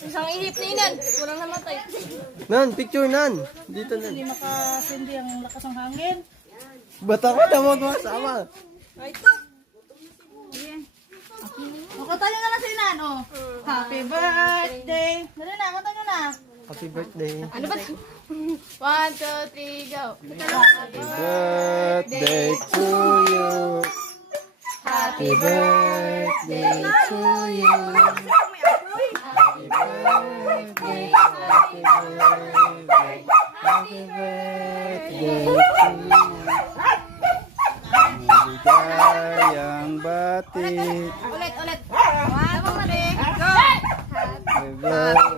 Isang ihip ni Inan. Walang namatay. Nan, picture nan. Dito nan. Hindi makasindi ang lakas ng hangin. Ba't ako damot mo sama? Ay, ito. O, katayo na lang si Inan, oh. Happy birthday. Dali na, katayo na. Happy birthday. Ano ba? 1, 2, 3, go. Happy birthday to you. Happy birthday to you. Happy birthday. Happy birthday. Happy birthday to you. Maligayang bati. Ulit. 1, 2, 3, go. Happy birthday.